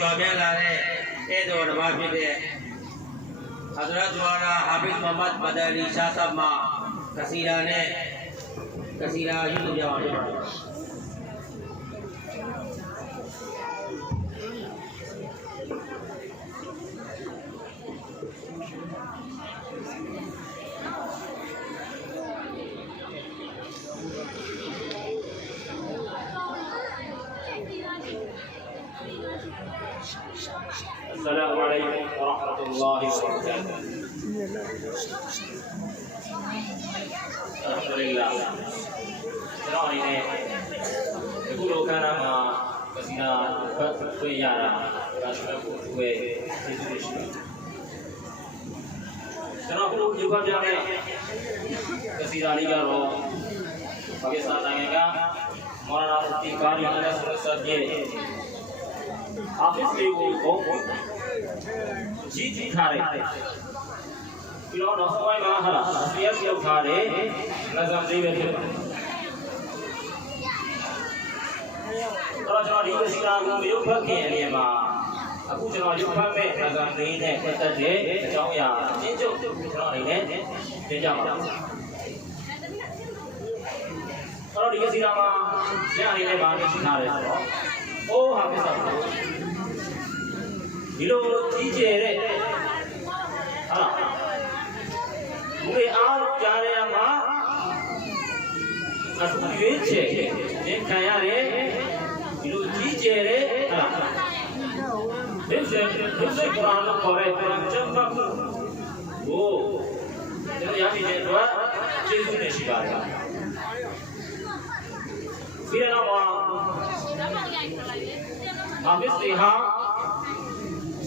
ကြွားပြန်လာတဲ့အဲ့တော်တစ်ပါးဖြစ်တဲ့ဟာဇရတ်ဂျွာရာဟာဘစ်မမတ်မဒါလီရှားဆပ်မာကစီရာနဲ့ကစီရာယူလို့ပြောင်းဖြစ်ပါတယ်السلام عليكم ورحمة الله وبركاته. الحمد لله. Sekarang ini, guru karena kesina berjaya, kerana gue itu. Sekarang guru juga jangan kesina ni kalau Pakistan tanya mana nanti kali ada selesai je. Habis itu, जी खारे किलो 900 में हला सिया सिया खारे नजम दी बैठे तो जो दी सिया को यो फक के लिए माအခုကျွန်တော်ရုပ်ဖတ်မဲ့နဂမ်လေးနဲ့ပတ်သက်တဲ့အကြောင်းအရာအချင်းချုပ်ကျွန်တော်အနေနဲ့သင်ကြပါမယ်။အဲ့တော့ဒီစီရာမှာညအနေနဲ့ဗာနေရှိထားတယ်ဆိုတော့အိုးဟာပစ္စည်းဒီလိုကြီးကျယ်တဲ့ဟာလူတွေအားကြားရမှာအထူးရွေးချယ်ခြင်းခံရတယ်ဒီလိုကြီးကျယ်တဲ့ဟာဒီစက်ကုရ်အာန်ကိုခေါ်တဲ့ကျမ်းစာကိုကျွန်တော်ရရှိတဲ့အတွက်ကျေးဇူးတင်ရှိပါတယ်ပြီးတော့ဟာဘစ်စီဟာ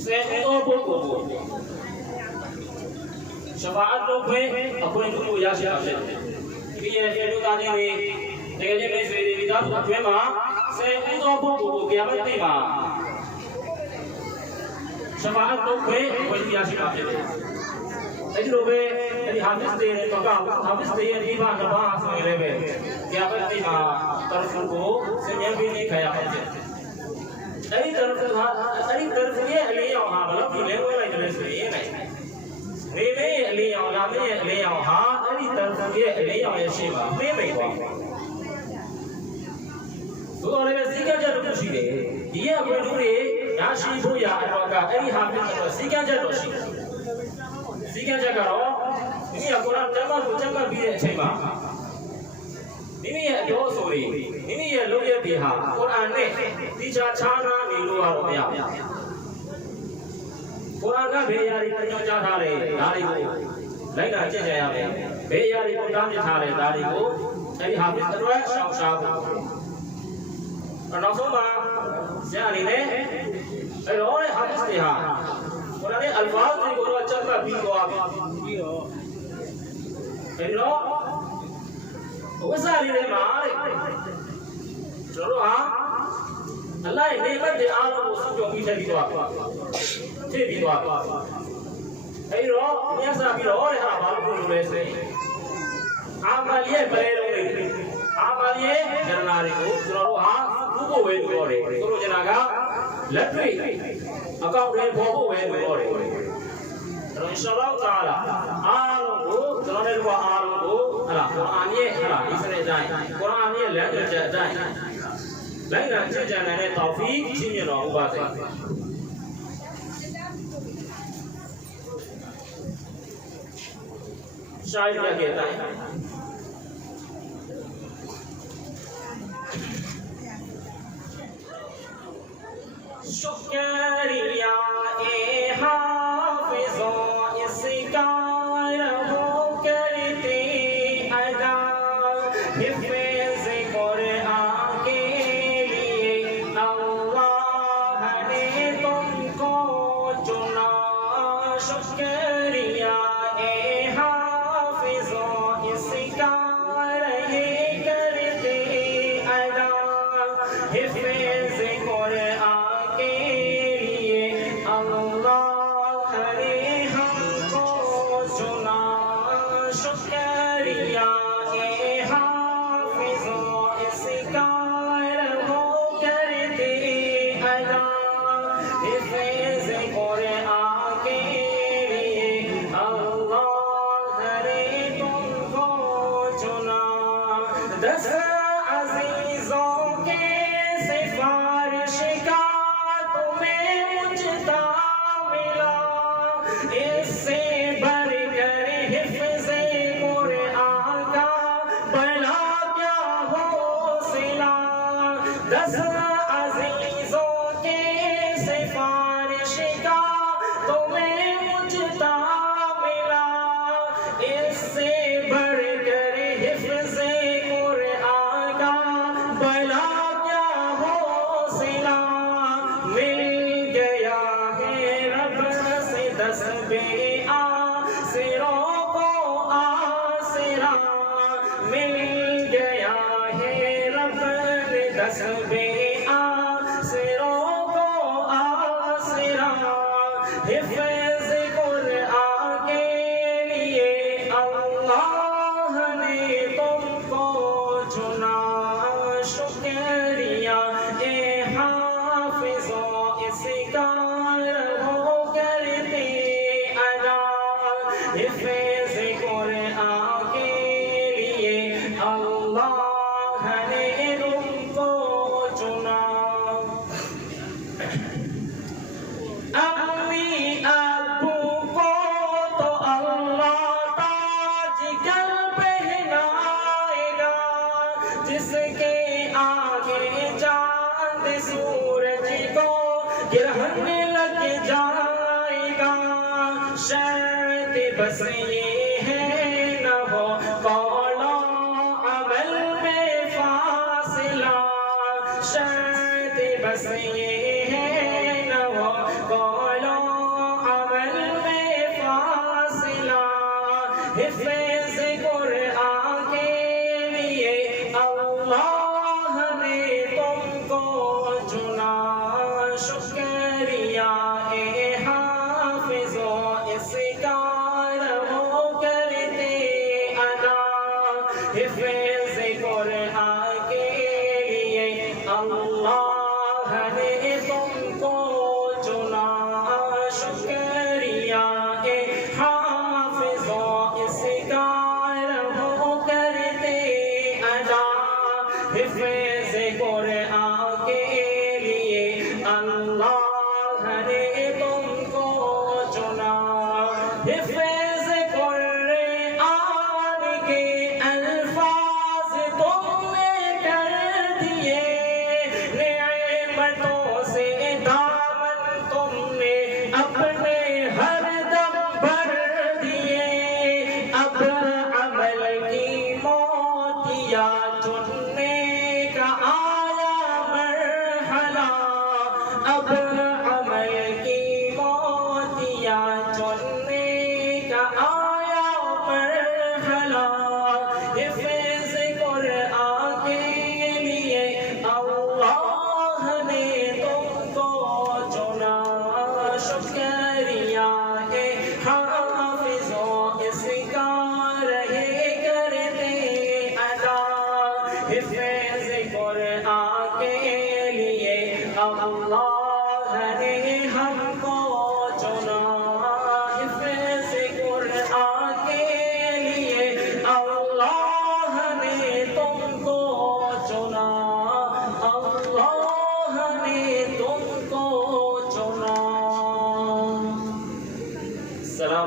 စေတော်ပုဂ္ဂိုလ်ကိုရှဖာအတ်လုပ်ခွင့်အခွင့်အရေးရရှိတာဖြစ်တယ်။ဒီရဲ့လူသားတွေတကယ်ချင်းမိတ်ဆွေတွေမိသားစုအတွင်းမှာစေတော်ပုဂ္ဂိုလ်ကိုကြာမသိမှာရှဖာအတ်လုပ်ခွင့်အခွင့်အရေးရရှိတာဖြစ်တယ်။အဲဒီလိုပဲအဲဒီဟာမစ်တွေနဲ့တော့ဟာမစ်တွေရဲ့ဒီဘာကဘာဆိုရင်လည်းပဲကြာမသိမှာတော်စုကိုစဉ္ညာပေးနေခရမှာဖြစ်တယ်။အဲ့ဒီတော်ဖူဟာအဲ့ဒီတော်ဖူရဲ့အလင်းရောင်ဟာဘလို့ဒီလဲဝဲလိုက်တယ်ဆိုရင်နေမေရဲ့အလင်းရောင်လာမေရဲ့အလင်းရောင်ဟာအဲ့ဒီတော်ဖူရဲ့အလင်းရောင်ရဲ့ရှေ့မှာပြေးမိသွားတယ်။ဘုရားလည်းစီကံချက်တို့ရှိတယ်။ဒီရဲ့အခွင့်အရေးတွေရရှိဖို့ရတော့ကအဲ့ဒီဟာပြည့်တော့စီကံချက်တို့ရှိတယ်။စီကံချက်ကတော့ဒီကကုရ်အာန်ကျမ်းစာကိုကျမ်းစာပြီးတဲ့အချိန်မှာမိမိရဲ့အပြောအဆိုတွေမိမိရဲ့လုပ်ရက်တွေဟာကုရ်အာန်နဲ့တိကျခြားနားနေလို့ရတော့မရဘူး။ကုရ်အာန်ကဘယ်အရာတွေညွှန်ကြားထားလဲဒါတွေကိုလိုက်နာကျင့်ကြံရမယ်။ဘယ်အရာတွေကိုတားမြစ်ထားလဲဒါတွေကိုအဲဒီဟာပြည့်တဲ့ရှောင်ရှားဖို့နောက်ဆုံးမှာဆရာအနေနဲ့အဲတော့ဟာဒစ်တွေဟာကုရ်အာန်ရဲ့အလ်ဖာဇ်တွေကိုတော့ချက်မှတ်ပြီးသွားပြီ။ပြီးတော့အဲဒီတော့ဝိဇ္ဇာလေးတွေမှာတဲ့ကျွန်တော်ဟာအလိုက်နေမတဲ့အားလုံးကိုစုကြုံပြီးထည့်ပြီးသွားထည့်ပြီးသွားအဲဒီတော့မြတ်စွာဘုရားဟောတဲ့ဟာဘာလို့ပြောလို့လဲဆိုရင်အာမလီရဲ့ပလဲလုံးတွေအာမလီရဲ့ဉာဏ်နာတွေကိုကျွန်တော်တို့ဟာဥပ္ပဝေလို့ပြောတယ်သူတို့ဉာဏ်နာကလက်တွေ့အကောင့်တွေပေါ်ဖို့ပဲလို့ပြောတယ်အဲ့တော့အင်ရှာအလ္လာဟ်တာလာအားလုံးကိုကျွန်တော်တို့ကအားလုံးကိုကုရ်အာန်ရဲ့ဒီစနစ်အတိုင်းကုရ်အာန်ရဲ့လမ်းညွှန်ချက်အတိုင်းလိုက်နာကျင့်ကြံနိုင်တဲ့တောဖီကြီးမြတ်တော်ဥပါစေရှားရခဲ့တဲ့အတိုင်းशुक्रिया ए हाफिज़ो इसका रहो करते अदा हिफ़्ज़ कुरआन के लिए अल्लाह ने तुमको चुना शुक्रिया ए हाफिज़ो इसका रहे करते अदा हिफ़्ज़ कुरआन हिफ़्ज़ कुरान के लिए अल्लाह ने तुमको चुना 10 अज़ीज़ों के सिफ़ारिश का तुम्हें मुझता मिला इससे बढ़कर हिफ़्ज़ कुरान का बड़ा क्या हौसला 10 अज़ीज़ों के सिफ़ारिश का तुम्हें मुझता मिला इससे बढ़कर हिफ़्ज़ कुरान का बड़ा क्या हौसला मिल गया है रब से 10 बेआसिरों को आसरा मिल गया है रब ने 10 बेआसिरों को आसरा हिफ़्ज़ कुरान के लिए अल्लाह ने तुमको चुना शुक्रिया ए हाफ़िज़ों इसका रहो करते अदा हिफ़्ज़ कुरान के लिए अल्लाह ने तुमको चुना अम्मी अब्बू को तो अल्लाह ताज कर पहनाएगा जिसके आगे चांद सूरज को गिरहन लग जाएगा शर्त बस ये है न हो कौलो अमल में फासिला शर्त बस ये है न हो कौलो अमल में फासिला हिफ़्ज़ कुरान के लिए अल्लाह ने तुमको चुना शुक्रिया ए हाफ़िज़ों इसका रहो करते अदा हिफ़्ज़ कुरान के लिए अल्लाह ने तुमको चुना शुक्रिया ए हाफ़िज़ों इसका रहो करते अदा हिफ़्ज़ कुरान के लिए अल्लाह ने तुमको चुना हिफ़्ज़ कुरान के अल्फाज़ तुमने कर दिए नेमतों से दामन तुमने अपने हर दम भर दिए अब अमल की मोतिया चुनने का आया मरहला अब अमल की मोतिया चुनने का आया मरहला हिफ़्ज़ कुरान के लिए अल्लाह ने तुमको चुना शुक्रिया ए हाफ़िज़ों इसका रहे करते अदा हिफ़्ज़ कुरान के लिए अल्लाह ने हमको चुना हिफ़्ज़ कुरान के लिए अल्लाह ने तुमको चुना अल्लाह ने तुमको चुना सलाम